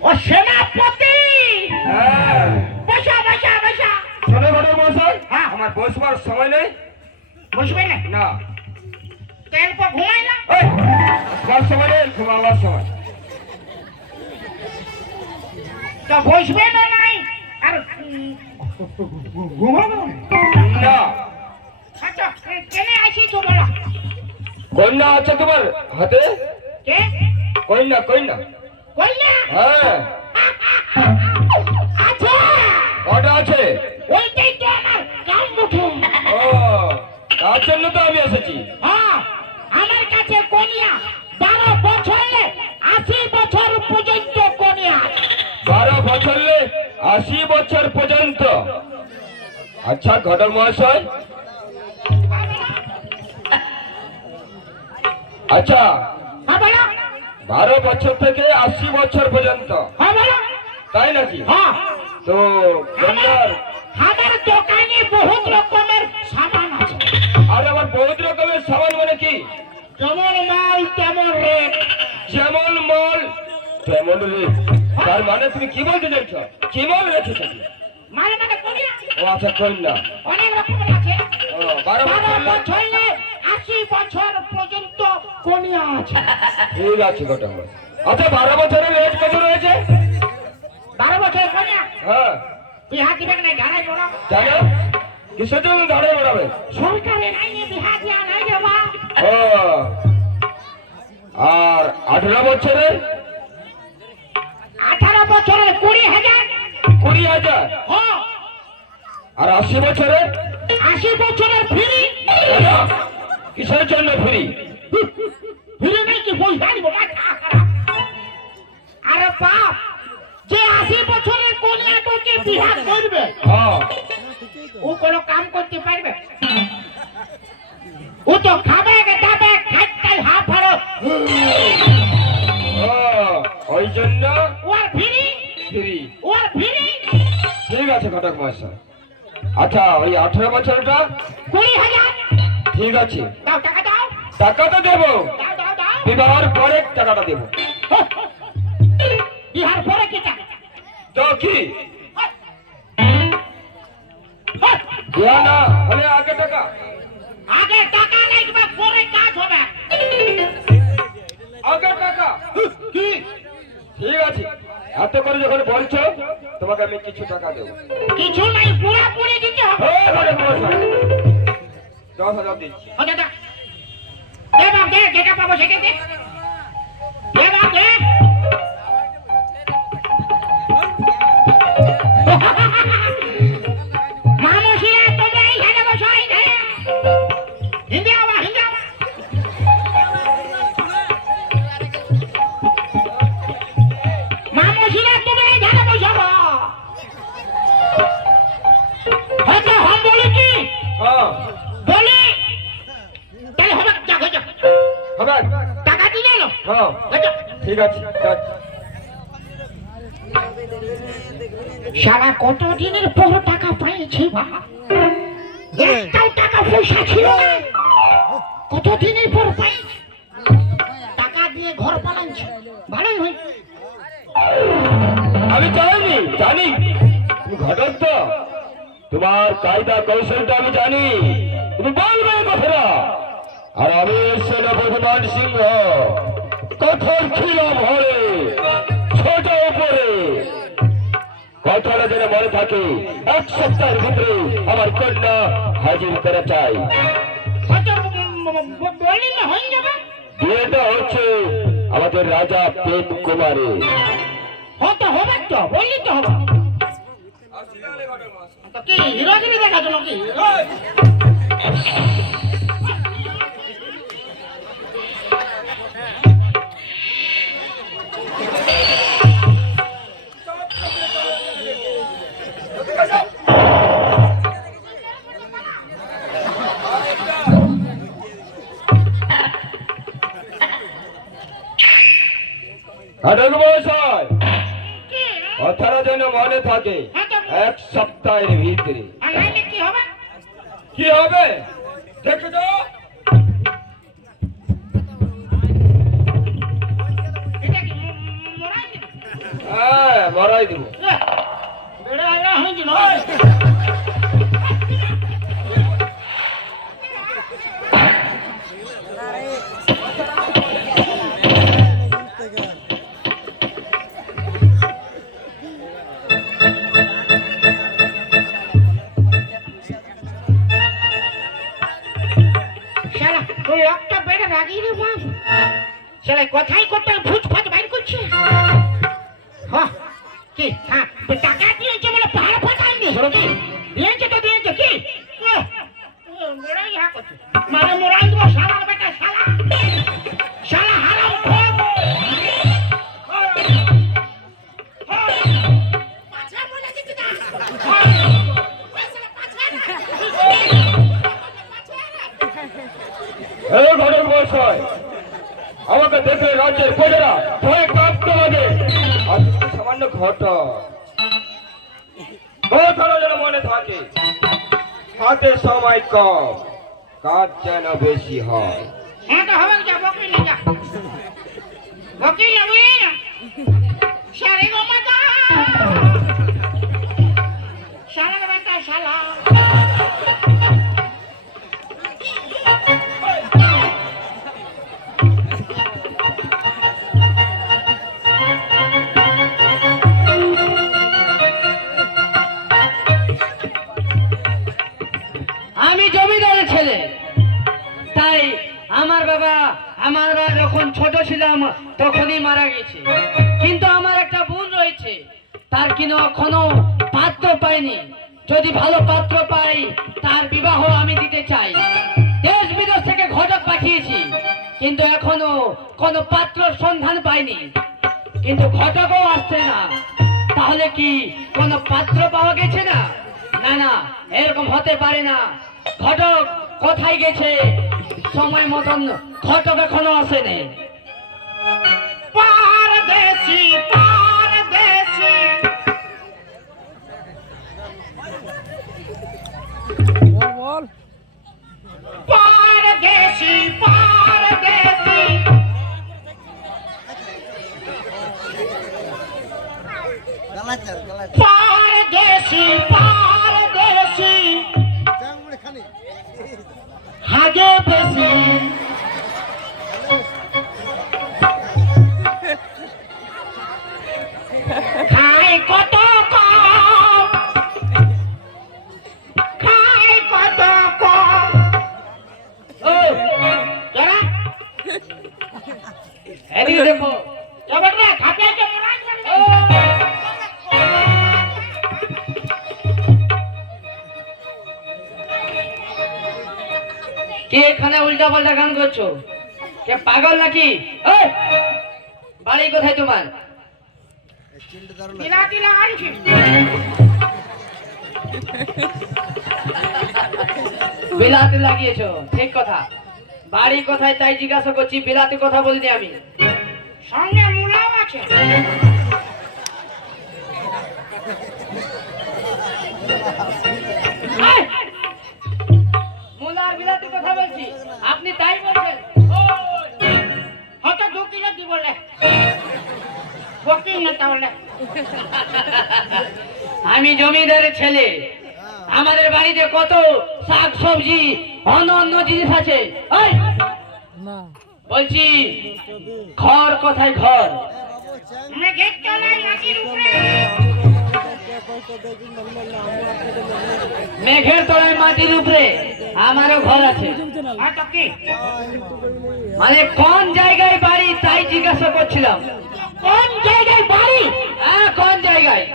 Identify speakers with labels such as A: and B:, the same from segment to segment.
A: ও সেনাপতি! বসা বসা বসা।
B: শোনো ঘটক মশাই
A: হ্যাঁ।
B: আমার বসবার সময় নেই।
A: বসবে না?
B: না।
A: তেল পর ঘুমাই না?
B: বসবার সময় নেই ঘুমাবার সময়।
A: তো বসবে না নাই? আর ঘুমাবো না? আচ্ছা কেনে আইছি তো বলো?
B: কন্যা আছে তোমার হাতে?
A: কে?
B: কন্যা কন্যা।
A: কইলা?
B: হ্যাঁ।
A: আচ্ছা।
B: কটা আছে?
A: ওইটাই তো আমার কান মুঠে
B: ও তার জন্য তো আমি এসেছি।
A: হ্যাঁ আমার কাছে কনিয়া বারো বছরে আশি বছর পর্যন্ত কনিয়া। আছে।
B: বারো বছরে আশি বছর পর্যন্ত। আচ্ছা ঘটক মহাশয়। আচ্ছা বারো বছর থেকে আশি বছর পর্যন্ত।
A: হ্যাঁ
B: তাই নাকি?
A: হ্যাঁ।
B: তো
A: আমার দোকানে বহুত রকমের সামান আছে।
B: আর আমার বহুত রকমের সামান মানে কি?
A: যেমন মাল তেমন রেট।
B: যেমন মল তেমন রেট। তার মানে তুমি কি বলতে চাইছো? কি মল রেখেছো
A: মাল মানে
B: ও আচ্ছা
A: অনেক রকমের আছে।
B: ও বছর
A: কনিয়া আছে?
B: ঠিক আছে মহাশয়। আচ্ছা বারো বছরের রেট কত রয়েছে?
A: বারো বছর কনিয়া
B: হ্যাঁ।
A: বিহা দিবে না ঢালাই পড়ো।
B: জানো কিসের জন্য দাঁড়িয়ে বেড়াবে
A: সরকারের আইনে বিহা দিয়া নাই দেবা
B: ও। আর আঠারো বছরের?
A: আঠারো বছরের কুড়ি হাজার।
B: কুড়ি হাজার?
A: হ্যাঁ
B: আর আশি বছরের?
A: আশি বছরের ফ্রি।
B: কিসের জন্য ফ্রি?
A: বাপ যে আশি বছরের কন্যাটাকে বিহা করবে
B: হ্যাঁ।
A: ও কোনো কাম করতে পারবে? ও তো খাবে দাবে খাইতে হা ফাড়ো
B: ওই জন্য?
A: ওর ফ্রি?
B: ফ্রি।
A: ওর ফ্রি?
B: ঠিক আছে ঘটক মহাশয়। আচ্ছা ওই আঠারো বছরটা?
A: কুড়ি হাজার।
B: ঠিক আছে।
A: টাকা দাও।
B: টাকা তো দেবো বিবাহের পরে টাকাটা দেবো।
A: বিহার পরে কি টাকা
B: তো কি? বিয়া না হলে আগে টাকা।
A: আগে টাকা লাগবে পরে কাজ হবে।
B: আগে টাকা।
A: কি?
B: ঠিক আছে। এত করে যখন বলছো তোমাকে আমি কিছু টাকা দেবো।
A: কিছু নাই পুরাপুরি দিতে হবে।
B: এই ঘটক মহাশয়, দশ হাজার দিচ্ছি।
A: দে বাপ দে যেটা পাবো সেটা দে।
B: আমি জানি জানি। ঘটক তো তোমার কায়দা কৌশলটা আমি জানি। তুমি বলবে কথাটা। আর আমি সেনাপতিমান সিংহ। কঠোর ছিলাম ভরে ছোট উপরে। কথাটা যেন মনে থাকে এক সপ্তাহের ভিতরে আমার কন্যা হাজির করা চাই। বিয়েটা হচ্ছে আমাদের রাজা প্রেম কুমারে
A: হয়তো হবে তো বললি তো হবে। তো কি হিরোগিরি দেখা জন্য
B: সপ্তাহের ভিতরে
A: আর নাইলে কি হবে
B: কি হবে দেখে তো
A: এটা কি ম- ম- মরাই দিবে?
B: হ্যাঁ মরাই দিব
A: বেড়ে আয়া হয়েছিল
B: কাজ যেন বেশি হয়
A: হ্যাঁ তো হবে যা বকিল যা বকিল বুঝি না সারে গো মাতা শালা বেটা শালা
C: কিন্তু এখনও কোনো পাত্র সন্ধান পাইনি। কিন্তু ঘটকও আসছে না। তাহলে কি কোনো পাত্র পাওয়া গেছে না? না না এরকম হতে পারে না। ঘটক কোথায় গেছে? সময় মতন ঘটক এখনও আসেনি।
A: পারদেশি পারদেশি। পারদেশি পারদেশি পারদেশি পারদেশি হাগে বেশি।
C: করছ? কে পাগল নাকি? বাড়ি কোথায় তোমার?
A: বিলাতি
C: লাগিয়েছো ঠিক কথা। বাড়ি কোথায় তাই জিজ্ঞাসা করছি বিলাতে কথা বলিনি আমি।
A: সঙ্গে মুলাও আছে!
C: কথা বলছি। আপনি তাই বলছেন!
A: হয়তো দু কিলো দিব না তাহলে।
C: আমি জমিদারের ছেলে। আমাদের বাড়িতে কত শাক সবজি অন্য অন্য জিনিস আছে! বলছি ঘর কোথায় ঘর?
A: উপরে।
C: মেঘের তলায় মাটির উপরে আমারও ঘর আছে। মানে কোন জায়গায় বাড়ি তাই জিজ্ঞাসা করছিলাম।
A: কোন জায়গায় বাড়ি?
C: হ্যাঁ কোন জায়গায়?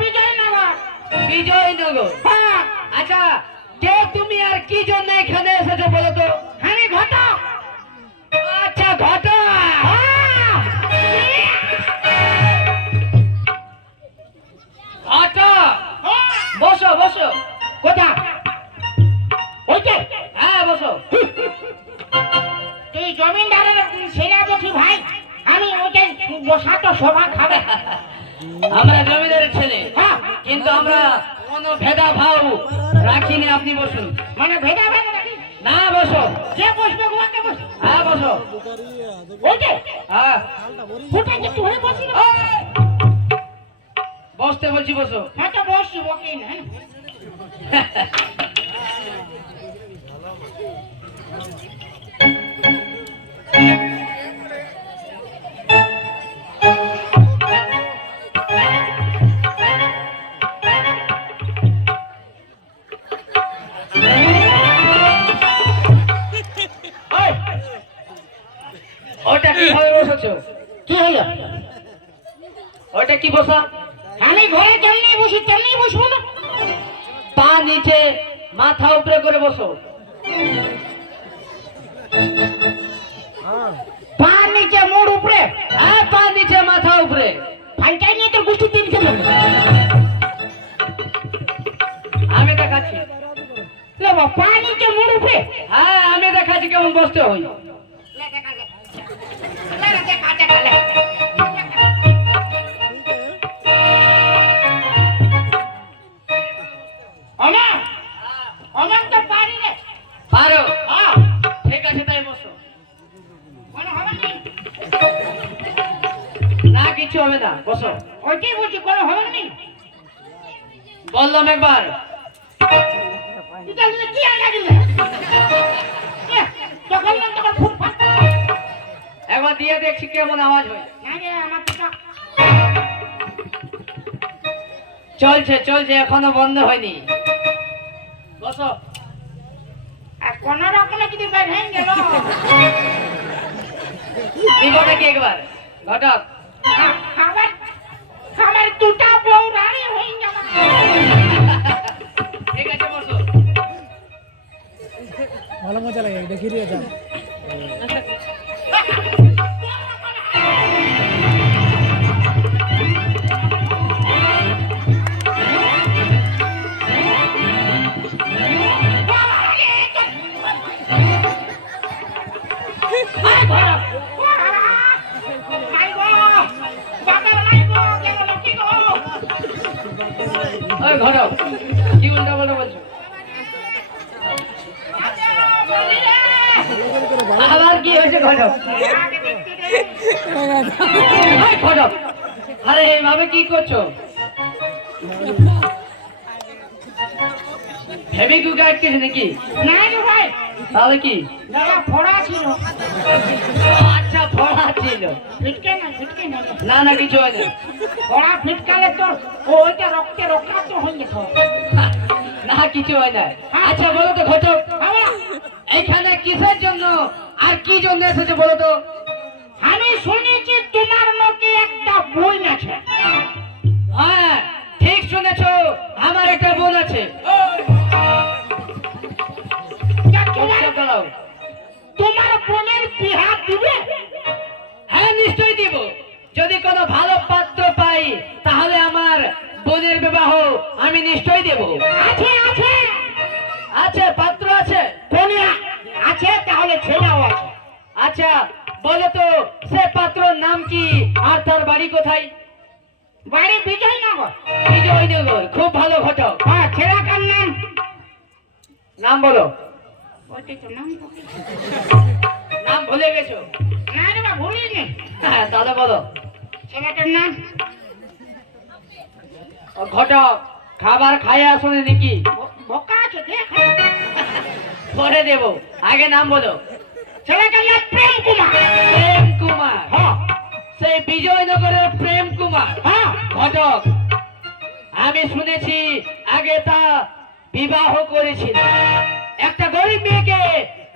A: বিজয়নগর।
C: বিজয়নগর।
A: হ্যাঁ।
C: আচ্ছা কে তুমি আর কি জন্য এখানে এসেছ বলো তো?
A: আমি ঘটক
C: আচ্ছা ঘটা। বসো বসো।
A: কোথা
C: হ্যাঁ বসো।
A: তুই জমিদারের সেনাপতি ভাই আমি ওইটাই বসা তো সভা খাবে।
C: আমরা জমিদারের ছেলে।
A: হ্যাঁ।
C: কিন্তু আমরা ভেদা ভাব রাখিনি আপনি বসুন।
A: মানে ভেদা ভেদা
C: না বসো।
A: যে বসবে বসবে
C: হ্যাঁ বসো।
A: ওই যে
C: হ্যাঁ।
A: ফুটা যে তুই বসি
C: বসতে বলছি বসো।
A: হ্যাঁ তো বসছি ওকে না
C: ওই, কীভাবে বসেছো
A: কি হলো?
C: ওটা কি বসা?
A: আমি ঘরে যেমনি বসি তেমনি বসবো না?
C: পা নিচে মাথা উপরে করে বসো।
A: পা নিচে মোড় উপরে?
C: হ্যাঁ পা নিচে মাথা উপরে।
A: ফাইটাই নিয়ে তোর গোষ্ঠী তিন চলে
C: আমি দেখাচ্ছি।
A: পা নিচে মোড় উপরে?
C: হ্যাঁ আমি দেখাচ্ছি কেমন বসতে হয়।
A: হ্যাঁ।
C: ঠিক আছে তাই বসো।
A: হবে না।
C: না কিছু হবে না বসো।
A: ওইটাই বলছি কোনো হবে না?
C: বললাম একবার।
A: কি আর লাগিলে তখন তখন ফাট
C: একবার দিয়ে দেখছি কেমন আওয়াজ হয়
A: না আমার
C: চলছে চলছে এখনও বন্ধ হয়নি। বসো।
A: আর কোন রকমে যদি বের হয়ে গেল।
C: দিব নাকি একবার? ঘটক।
A: খাবার খাবার দুটা বউ রানী হয়ে গেল।
C: ঠিক আছে বসো।
D: ভালো মজা লাগে দেখি দিয়ে
C: কি হয়েছে ঘটক। ওই ঘটক আরে এইভাবে কি করছ? ভেবে কি আটকেছে নাকি? তাহলে কি? আচ্ছা ফড়া ছিল। না না। কিছু হয়নি না। কিছু হয় না। আচ্ছা বলো তো ঘটক। এখানে কিসের জন্য? আর কি জন্য এসেছে বলো তো?
A: আমি শুনেছি তোমার নাকি একটা বই আছে
C: হ্যাঁ ঠিক শুনেছো আমার একটা বোন আছে।
A: তোমার বোনের বিহা দিবে?
C: হ্যাঁ নিশ্চয়ই দিব। যদি কোনো ভালো পাত্র পাই তাহলে আমার বোনের বিবাহ আমি নিশ্চয়ই দেব।
A: আছে
C: আচ্ছা বলো তো সে পাত্রর নাম কি? আর তার বাড়ি কোথায়?
A: বাড়ি বিজয়নগর।
C: বিজয়নগর খুব ভালো ঘটক।
A: হ্যাঁ ছেলেটার নাম?
C: নাম বলো।
A: নাম
C: ভুলে গেছো?
A: না রে বা ভুলিনি।
C: হ্যাঁ তাহলে বলো।
A: ছেলেটার নাম?
C: ঘটক খাবার খাইয়ে আসলে নাকি?
A: আছে
C: পরে দেব আগে নাম বলো।
A: ছেলেটার নাম প্রেম কুমার।
C: প্রেম কুমার?
A: হ্যাঁ।
C: সেই বিজয়নগরের প্রেম কুমার।
A: হ্যাঁ।
C: ঘটক আমি শুনেছি আগে তা বিবাহ করেছিল একটা গরিব মেয়েকে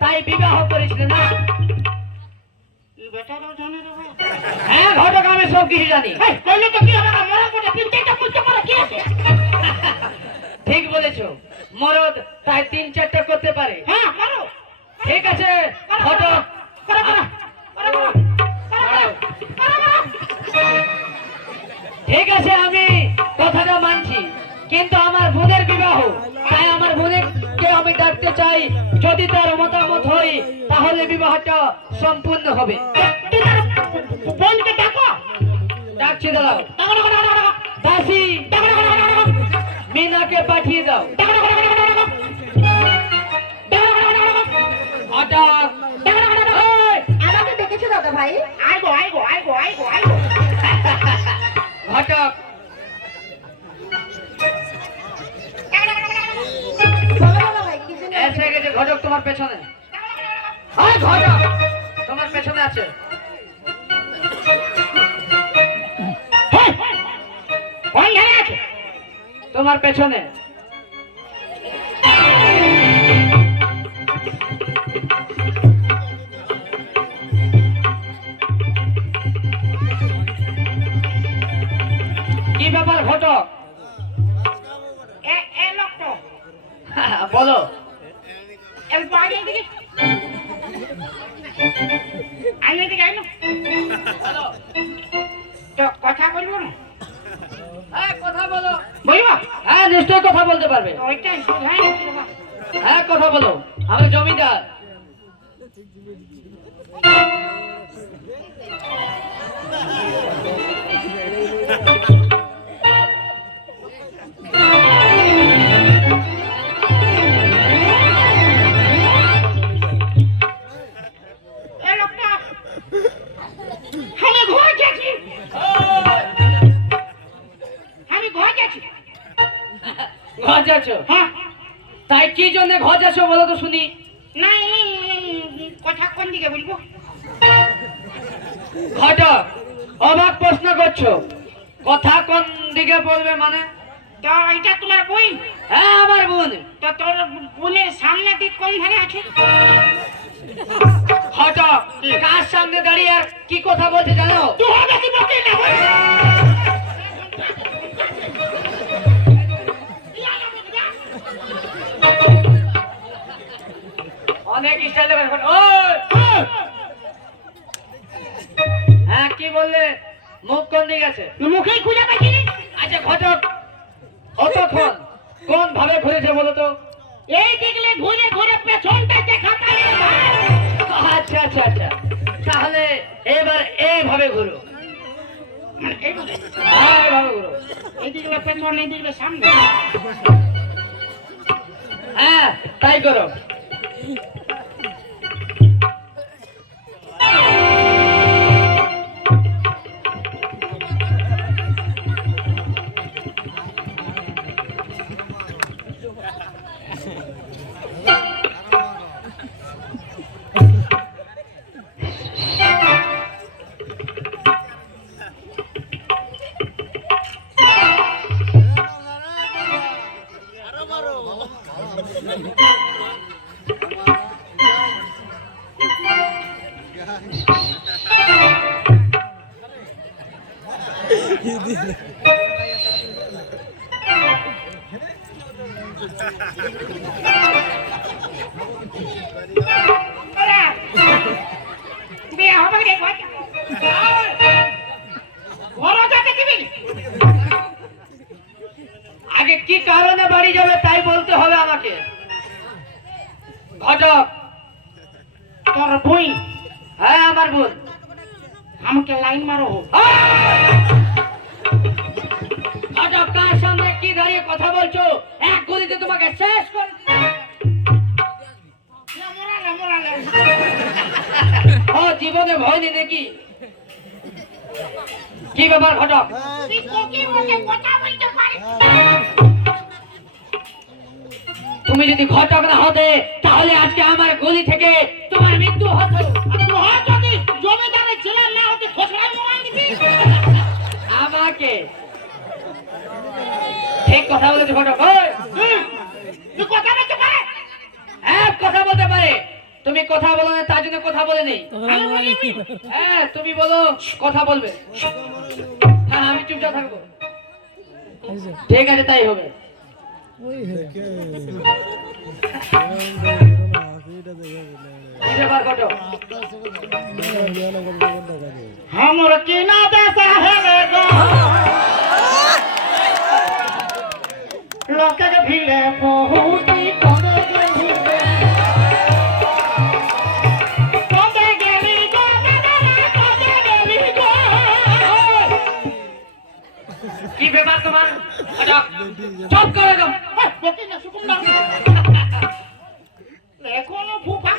C: তাই বিবাহ করেছিল না? হ্যাঁ ঘটক আমি সব কিছু জানি।
A: কইলে তো কি হবে? মরা কোটে তিন চারটা করতে পারে কি আছে?
C: ঠিক বলেছ। মরদ তাই তিন চারটা করতে পারে।
A: হ্যাঁ
C: ঠিক আছে ঠিক আছে আমি কথাটা মানছি কিন্তু আমার বোনের বিবাহ তাই আমার বোনকে আমি ডাকতে চাই যদি তার মতামত হয় তাহলে বিবাহটা সম্পূর্ণ হবে।
A: তুই বোনকে ডাকো
C: ডাকছি
A: ডাকো
C: দাসী মিনা ওনাকে পাঠিয়ে দাও।
A: আমাকে ডেকেছে দাদা ভাই আইগো আইগো আইগো আইগো আইগো
C: ঘটক এসে গেছে ঘটক তোমার পেছনে হয় ঘটক তোমার পেছনে আছে তোমার পেছনে। ঘটক
A: এ এ লোকটো
C: বলো।
A: আমি এদিকে। আইনো তো কথা বলব না?
C: হ্যাঁ কথা বলো।
A: বলব?
C: হ্যাঁ নিশ্চয়ই কথা বলতে পারবে।
A: ওইটাই
C: হ্যাঁ কথা বলো। আমি জমিদার।
A: ঘর যাচ্ছ হ্যাঁ।
C: তাই কি জন্য ঘর যাচ্ছ বলো তো শুনি।
A: না কথা কোন দিকে বলব?
C: ঘটক অবাক প্রশ্ন করছ। কথা কোন দিকে বলবে মানে?
A: তো এটা তোমার বই
C: হ্যাঁ আমার বোন।
A: তো তোর বোনের সামনে দিক কোন ধারে আছে?
C: ঘটক কার সামনে দাঁড়িয়ে আর কি কথা বলছে জানো?
A: হবে কি বকে না
C: ও হ্যাঁ কি বললে? মুখ কোন দিকে আছে
A: মুখেই খুঁজে পাইছি।
C: আচ্ছা ঘটক অতক্ষণ কোন ভাবে ঘুরেছে বলো তো?
A: এই দেখলে ঘুরে ঘুরে পেছনটা দেখা।
C: আচ্ছা আচ্ছা আচ্ছা। তাহলে এবার এইভাবে ঘুরো।
A: মানে এইভাবে।
C: হ্যাঁ এইভাবে ঘুরো।
A: এই দিকলে পেছন এই দিকলে সামনে।
C: হ্যাঁ তাই করো। আগে কি কারণে বাড়ি যাবে তাই বলতে হবে আমাকে? ঘটক,
A: তোর বই
C: হ্যাঁ আমার বোন।
A: আমাকে লাইন মারো।
C: কার সামনে কি দাঁড়িয়ে কথা বলছো? এক গুলিতে তোমাকে শেষ করে দিবো।
A: মোরালে মোরালে
C: ও জীবনে ভয় নেই নাকি? কি ব্যাপার ঘটক?
A: তুই কোকি মুখে কথা বলতে পারিস
C: তুমি যদি ঘটক না হতে তাহলে আজকে আমার গলি থেকে তোমার মৃত্যু হতো।
A: আর তুই হয় যদি জমিদারের ছেলে না হতি খসড়াই মোড়া দিবি
C: আমাকে ঠিক কথা বলেছে ঘটক ওই,
A: হুম, তুই কথা বলতে পারে
C: হ্যাঁ কথা বলতে পারে তুমি কথা বলো না তার জন্য কথা বলে নেই
A: আমি বলিনি
C: হ্যাঁ তুমি বলো কথা বলবে হ্যাঁ আমি চুপচাপ থাকবো ঠিক আছে তাই হবে কি ব্যাপার ঘটক
A: हमर की ना देता है रे गो লঙ্কাকে ভিড়ে বহুতি
C: কি ব্যাপার তোমার? আচ্ছা, চপ করে দাও
A: এখনও ভূপা